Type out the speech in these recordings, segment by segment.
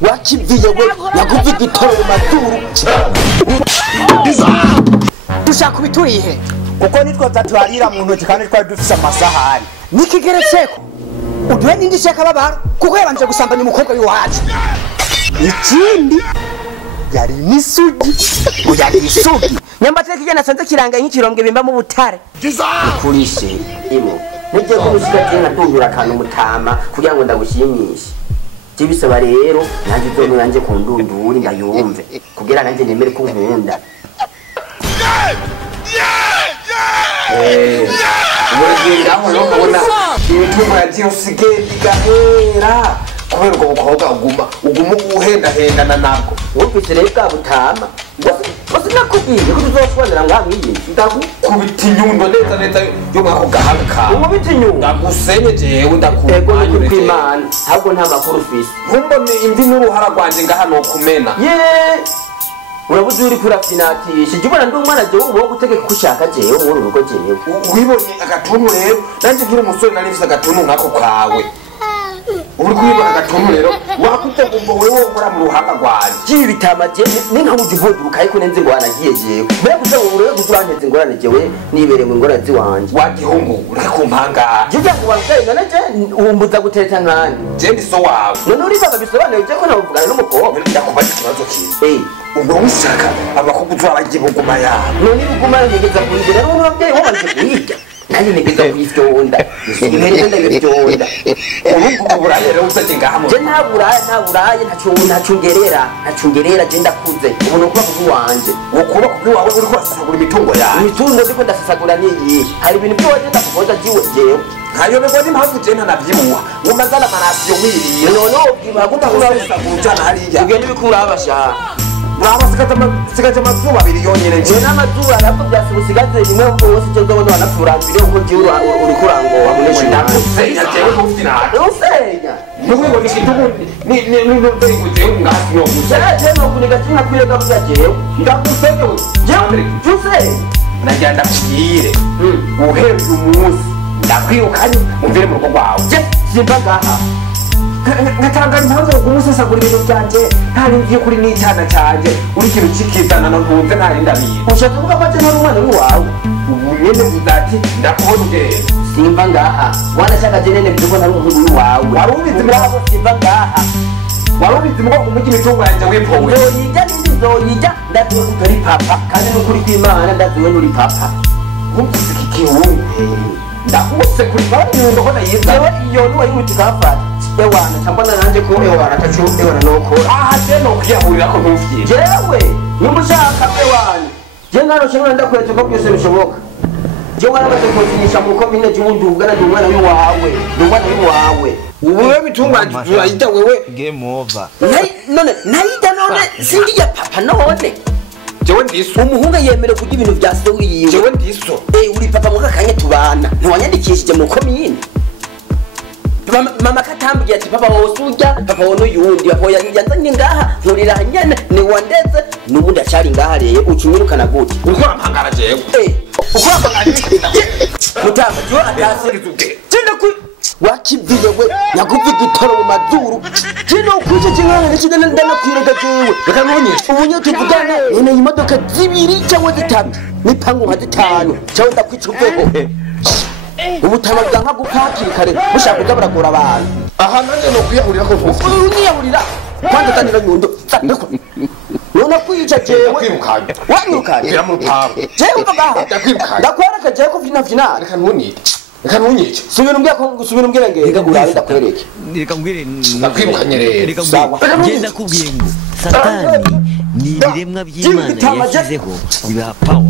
wakiviye we yaguve igitoro mu mazuru dushaka kubiturihe kuko nitwe tatwarira mu ntoki kandi twari dufise amasahani nikigeretseko uduhe n'indi shaka babara kuko yabanje gusambanya umukobwa w'iwacu ikindi yari n'isugi yari isugi nyambateka igena sanze kiranga nk'ikirombwe bimba mu butare kurishe imo nijye ko mushika tena tundura akantu mutama kugira ngo ndagushimishe kibisaba rero nanjye zo nanje ku ndunduri ndayumve kugira nanjye nemere ko nkunda Wegera aho no kubona ibituma yagiye gahera kubera ubwo bukobwa uguma uhendahendana nabwo wumvise rero bwa butama bose nakubwiye ko tuzoshwanira ngamwiye ndagukubita inyundo neza yo mwako gahanga kawe umubita inyundo ndagusenye jewe ndakumanya kw'Imana ntabwo nta makuru ufise nkumbone imvi n'uruhara rwanje ngahano kumena urabuze uri kurafinatisha jya ubona ndi umwana jewe uwo gutegeka ko ushaka jewe muri urugo jewe wibonye agatuntu rero nanjye nkiri umusore nari mfise agatuntu nk'ako kawe uri kwibona agatuntu rero wakutegumva wewe wokora mu ruhanga rwanje jibi bitama je ni nka uje uvuduka ariko nenze ngo wanagiye jewe mbere gusa ngo urebe kukuranteze ingorane jewe nibereye mu ngorane ziwanje wagihungu ureke kumpanga jya ngo wangaye none je umbuza gutereta nkani je ndi so wawe none uri baba bisobanuye je ko nabuvugana n'umukobwa ndakubaza ikibazo kiwe ubwo wishaka abakobwa uzabagiye buguma yabo none buguma nigeza kuyigira n'umubyeyi wabanje kuyiga nanjye nigeza kuyivyonda imere ndayivyonda ubu buraye rero usake ngahamwe je ntaburaye ntacungerera je ndakuze ubu nukuba kubi wanje ukuba kubi wawe uri kwasagura imitungo yawe imitungo ndiko ndasasagura niyi hari ibintu byoje ndakugoza jiwe jewe nkayoberwa n'impamvu je ntanavyibuha nguma nzana amarasiyo mwiriye none wobwiba gutahurasagurujana hariya ugenda ubikura abashaha sigaje amazuba abiri yonyene nje n'amazuba nabwo byasi busigaze rimwe ubwo wose cyo zobona wanapfurambire uko jiwe uri kurangowa munesha ndagusenya jewe ntufinaje usenya nuko nishitugu ni jewe ngasi no gusenya je no kuniga tinga kwirega bya jewe ndagusenya jewe usenya nagira ndakubwire uhereye umunsi ndakwirukanye umvire mu rugo rwawe je simba ngaha ngatanga impamvu ngo umusesagura ibintu byanje nta n'ivyo kuri n'icana canje uri ikintu cikizana no ntunze nta rindi abiye ushaka kuvuga ko ati ntari umwana w'iwawe ubu nyene uvuze ati ndakubona ugenda simba ngaha wanashaka je nene bivuga ntari umuhungu w'iwawe wari ubizi muraho simba ngaha wari ubizi mugo kumujya imitungo yanje wipowe zoyijya n'indi zoyijya ndaziwe ko utari papa kandi n'ukuri kw'Imana ndaziwe n'uri papa nkumvise iki kiwungu ndakubuse kuri bari nyundo ko nayiza yewe iyo nuwe y'umuti kafata ewana cyambona nanje ko ewana tacu ewana nokora je no kwiyahurira ko ntufye jewe nimushaka ewana je ngano shimwe ndakwete ko byose bishoboka je ngana baze kuzinisha mu komine cy'ubundi ugana ndi umwana w'iwawe wewe mitungo ayita wewe game over none sindiya papa none jewe ndiso umuhungu yemere kurya ibintu bya se wiyiwe jewe ndiso uri papa mu kakanye tubana ntiwanyandikishije mu komine mama katambwiye ati papa wose urya papa wowe n'uyundi papa yanzanye ngaha nkurira nyene ni wandeze n'ubu ndacyari ngaha rero ukinyirukana gute ukora mpangara jewe ukora mpangara mutamba jo atase tinde ku wakiviye we yaguve igitoro mu mazuru kino ukuje kingana n'ikigana ndanakwirega jewe reka nonyeshe ubunye tuvugana nene imodoka zibiri cyangwa zitatu nipangu nka zitanu cyangwa ndakwica uveho ubutama bwanka gupakira kare bushaka kugaburagura abantu aha nanje no kwiyahurira ko vuga uniyahurira kwanda tanira nyundo none kwica jewe kwirukanye wanyukanye bira mu rupangu jewe uvuga ndakwirukanye ndakwereka jewe ko vina reka ntunyice subira umbwira ngenge urabe ndakwereke reka mbwire ndakwirukanye rero reka ngenda kubwiye ngo satani ni ibiremwa by'Imana yashyizeho bibaha power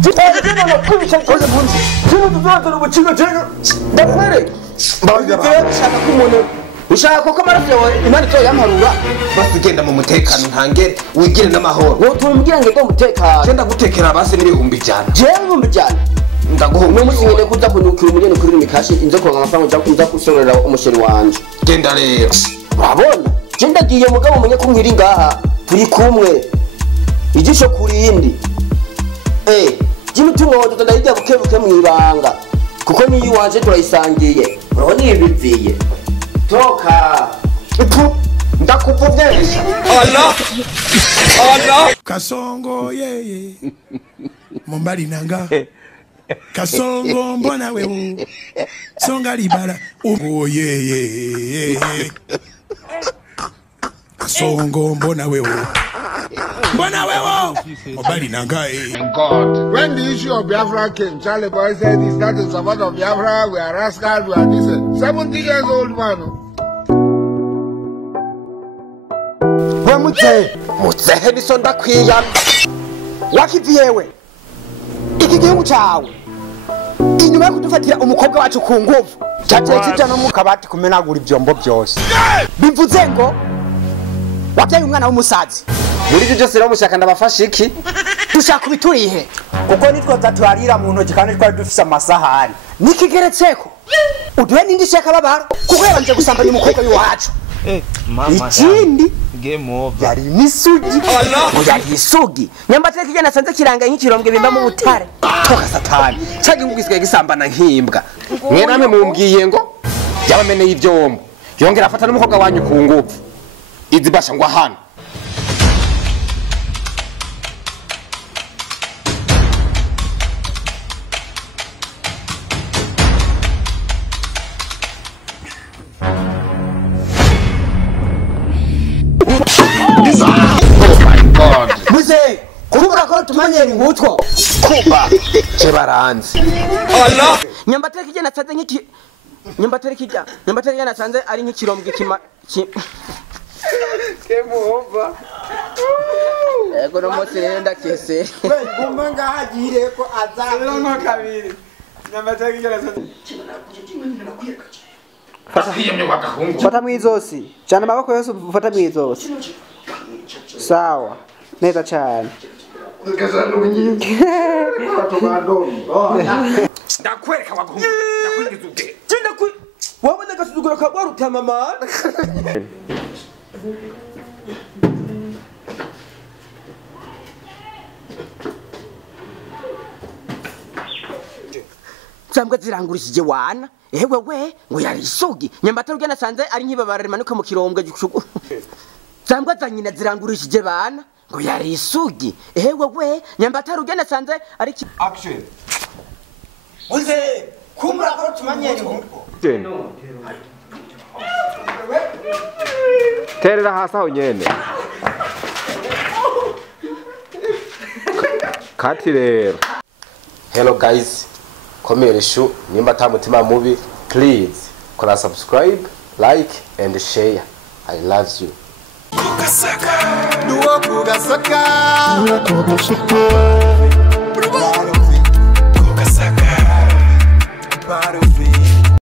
ushaka ko amaraso yawe Imana itoye yamparura basigenda mu mutekano ntangere wigire n'amahoro wowe tumbwira ngo umutekano je ndagutekera base n'ibihumbi ijana jewe ibihumbi ijana ndaguhumye musinye kuza kunukira umugeni kuri mikashi inze kuronka amafaranga uza kusorera umusheri wanje genda rero urabona je ndagiye mugabo umenye ko nkiri ngaha turi kumwe ijisho kurindi jino tumoto ndahijya bukebuke mwibanga kuko niyi wanje turayisangiye urabona ibiviye toka ipu ndakuvumyesha. Kasongo yeye Mombali nanga Kasongo mbona wewe Songa libala oh yeye Kasongo mbona wewe Mombali nanga God. When the issue of Biafra came, Charlie Boy said he's not in support of Biafra, we are rascals, we are this. 70 years old man. Muzehe niso ndakwiya wakiviyewe iki gihugu cawe inyuma yo kudufatira umukobwa wacu ku nguvu cyateye kijya no mu kabati kumenagura ivyombo byose bivuze ngo wateye umwana w'umusazi Muri byo byose rero mushaka ndabafasha iki? dushaka kubiturihe kuko nitwo tatwarira mu ntoki kandi twari dufise amasahani nikigeretseko uduhe n'indi shaka babara kuko yabanje gusambanya umukobwa w'iwacu ikindi game over yari misugi yari isugi nyambatire kijana sanze kiranga nk'ikirombwe bimba mu butare Toka satani. Cyagi ngugisigaye gisambana nk'imbwa. Mwe namwe mumbwiye ngo yabameneye ivyombo. Yongera afata n'umukobwa wanyu ku nguvu. Izibasha ngo hano. muze kubura ko tumanyera ingutwo Kuba Chebaranzi. nyambatire kijana sanze nk'iki nyambatire kijana sanze ari nk'ikirombwe kima Over. ego no motsi rero ndakese guma ngahagire ko azabira nko kabiri nyambatire kijana sanze Fata mwizosi. Chana mabako yose ufata mwizosi. Sawa. Neza cyane. Ndakwereka wagahungu. Ndakwigiza ubwe. Tinda ku wabona gasuzuguro kabwa rutama man Zambwa zirangurishije wana ewe we ngo yari isugi nyambatire ugena sanze ari nkibabara rimanuka mu kirombwe gicugu Zambwa zanyina zirangurishije bana ngo yari isugi ewe we nyambatire ugena sanze ari action uze kumura ko tumanyera ingutwo Terera hasi aho nyene. Kati rero. Hello guys. Komera ishu nimba tamutima mubi please kora subscribe, like and share. I love you. Duo kugasaka.